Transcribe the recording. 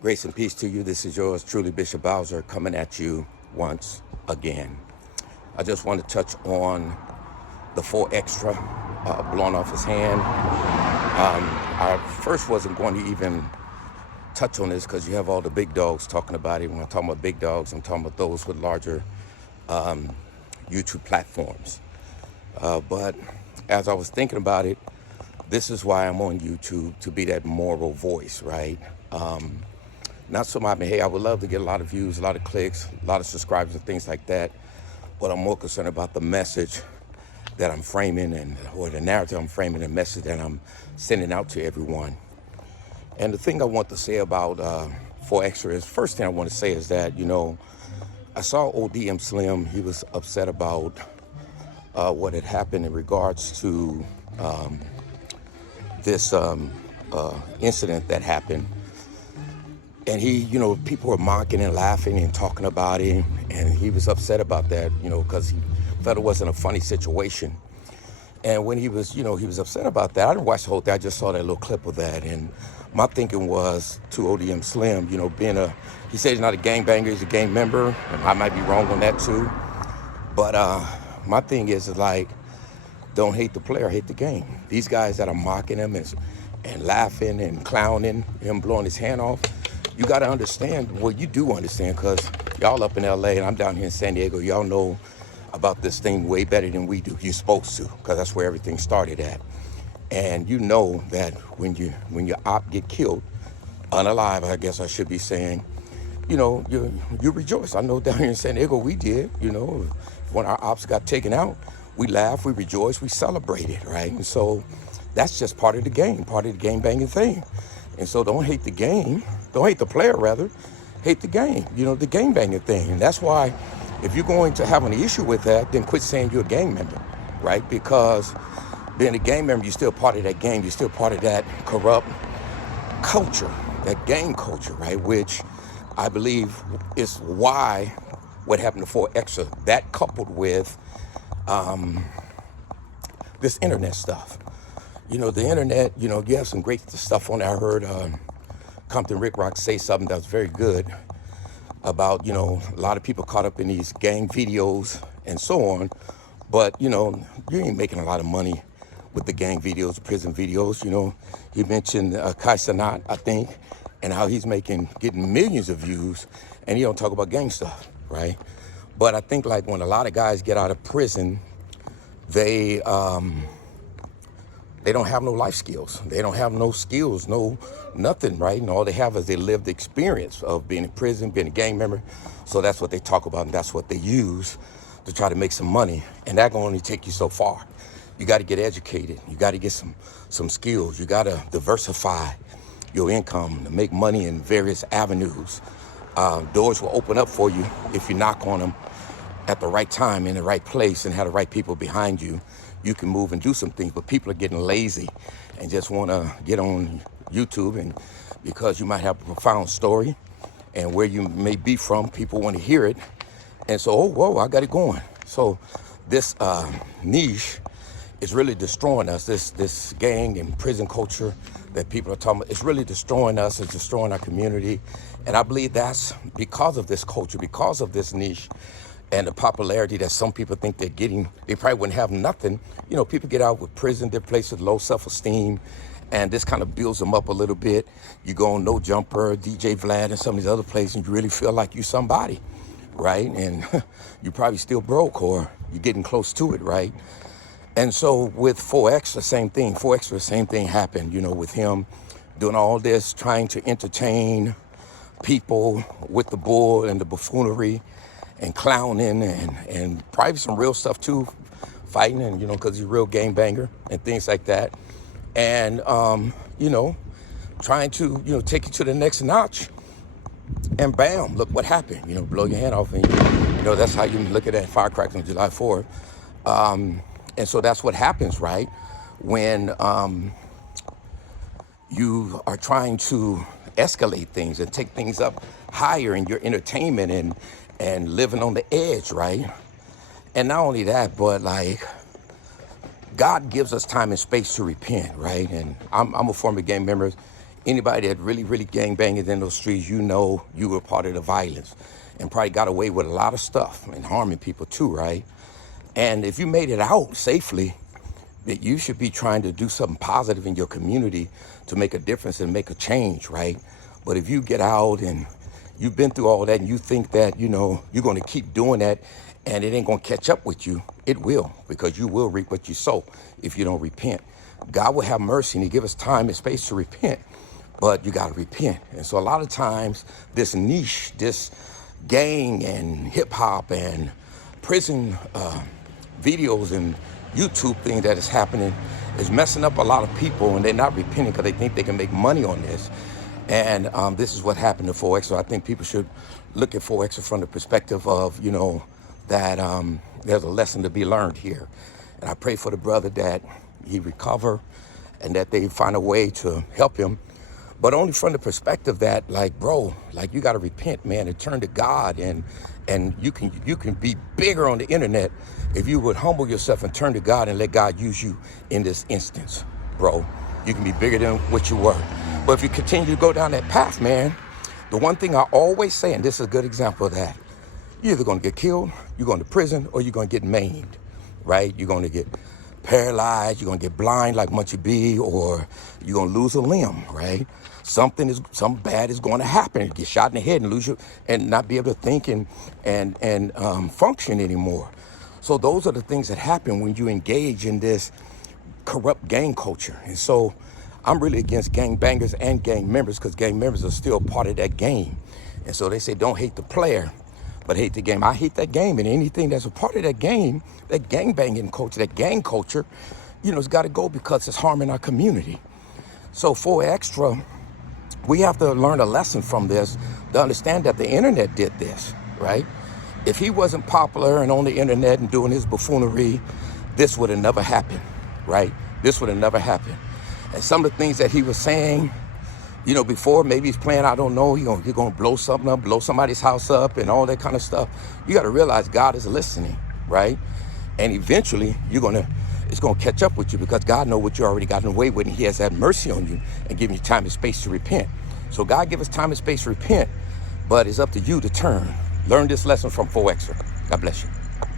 Grace and peace to you. This is yours truly, Bishop Bowser, coming at you once again. I just want to touch on the 4Extra blowing off his hand. I first wasn't going to even touch on this because you have all the big dogs talking about it. When I'm talking about big dogs, I'm talking about those with larger YouTube platforms. But as I was thinking about it, this is why I'm on YouTube, to be that moral voice, right? Not so much, hey, I would love to get a lot of views, a lot of clicks, a lot of subscribers and things like that. But I'm more concerned about the message that I'm framing or the narrative I'm framing, the message that I'm sending out to everyone. And the thing I want to say about 4Extra is, first thing I want to say is that, I saw ODM Slim. He was upset about what had happened in regards to this incident that happened. And he, people were mocking and laughing and talking about him. And he was upset about that, because he felt it wasn't a funny situation. And when he was upset about that, I didn't watch the whole thing. I just saw that little clip of that. And my thinking was to ODM Slim, he said he's not a gangbanger, he's a gang member. And I might be wrong on that too. But my thing is like, don't hate the player, hate the game. These guys that are mocking him and laughing and clowning him, blowing his hand off, you got to understand, well, you do understand, because y'all up in LA and I'm down here in San Diego, y'all know about this thing way better than we do. You're supposed to, because that's where everything started at. And you know that when your op get killed, unalive, I guess I should be saying, you rejoice. I know down here in San Diego we did, when our ops got taken out, we laughed, we rejoiced, we celebrated, right? And so that's just part of the game, part of the game banging thing. And so don't hate the game, don't hate the player rather, hate the game, the game banging thing. And that's why if you're going to have an issue with that, then quit saying you're a gang member, right? Because being a gang member, you're still part of that game, you're still part of that corrupt culture, that gang culture, right? Which I believe is why what happened to 4Extra, that coupled with this internet stuff. The internet, you have some great stuff on there. I heard Compton Rick Rock say something that was very good about, a lot of people caught up in these gang videos and so on. But, you ain't making a lot of money with the gang videos, prison videos. He mentioned Kai Sanat, I think, and how he's getting millions of views, and he don't talk about gang stuff, right? But I think like when a lot of guys get out of prison, they don't have no life skills. They don't have no skills, no nothing, right? And all they have is they lived the experience of being in prison, being a gang member. So that's what they talk about, and that's what they use to try to make some money. And that can only take you so far. You got to get educated. You got to get some skills. You got to diversify your income to make money in various avenues. Doors will open up for you if you knock on them at the right time, in the right place, and have the right people behind you. You can move and do some things, but people are getting lazy and just want to get on YouTube, and because you might have a profound story and where you may be from, people want to hear it. And so, whoa, I got it going. So this niche is really destroying us. This gang and prison culture that people are talking about, it's really destroying us, it's destroying our community. And I believe that's because of this culture, because of this niche, and the popularity that some people think they're getting. They probably wouldn't have nothing. People get out with prison, they're placed with low self-esteem, and this kind of builds them up a little bit. You go on No Jumper, DJ Vlad, and some of these other places, and you really feel like you're somebody, right? And you probably still broke, or you're getting close to it, right? And so with 4Extra, same thing. 4Extra, same thing happened, with him doing all this, trying to entertain people with the bull and the buffoonery, and clowning and probably some real stuff too, fighting, and because he's a real gang banger and things like that. And trying to take you to the next notch, and bam, look what happened. Blow your hand off, and that's how you look at that Firecracker on July 4th. And so that's what happens, right? When you are trying to escalate things and take things up higher in your entertainment and living on the edge, right? And not only that, but like God gives us time and space to repent, right? And I'm a former gang member. Anybody that really gang banging in those streets, you know you were part of the violence and probably got away with a lot of stuff and harming people too, right? And if you made it out safely, that you should be trying to do something positive in your community to make a difference and make a change, right? But if you get out and you've been through all that and you think that, you know, you're going to keep doing that and it ain't going to catch up with you, it will, because you will reap what you sow if you don't repent. God will have mercy and he give us time and space to repent, but you got to repent. And so a lot of times this niche, this gang and hip hop and prison videos and YouTube thing that is happening is messing up a lot of people, and they're not repenting because they think they can make money on this. And this is what happened to 4Extra. I think people should look at 4Extra from the perspective of, you know, that there's a lesson to be learned here. And I pray for the brother that he recover and that they find a way to help him, but only from the perspective that, like, bro, like, you got to repent, man, and turn to God, and you can be bigger on the internet if you would humble yourself and turn to God and let God use you in this instance, bro. You can be bigger than what you were. But if you continue to go down that path, man, the one thing I always say, and this is a good example of that, you're either going to get killed, you're going to prison, or you're going to get maimed, right? You're going to get paralyzed, you're going to get blind like Munchie B, or you're going to lose a limb, right? Something bad is going to happen. Get shot in the head and lose your, and not be able to think and function anymore. So those are the things that happen when you engage in this corrupt gang culture. And so I'm really against gang bangers and gang members, because gang members are still part of that game. And so they say don't hate the player, but hate the game. I hate that game, and anything that's a part of that game, that gang banging culture, that gang culture, you know, it's got to go because it's harming our community. So 4Extra, we have to learn a lesson from this to understand that the internet did this, right? If he wasn't popular and on the internet and doing his buffoonery, this would have never happened, right? This would have never happened. And some of the things that he was saying, you know, before, maybe he's playing, I don't know, you're gonna blow something up, blow somebody's house up and all that kind of stuff. You got to realize God is listening, right? And eventually it's gonna catch up with you, because God knows what you already gotten away with, and he has had mercy on you and given you time and space to repent. So God give us time and space to repent, but it's up to you to turn. Learn this lesson from 4Extra. God bless you.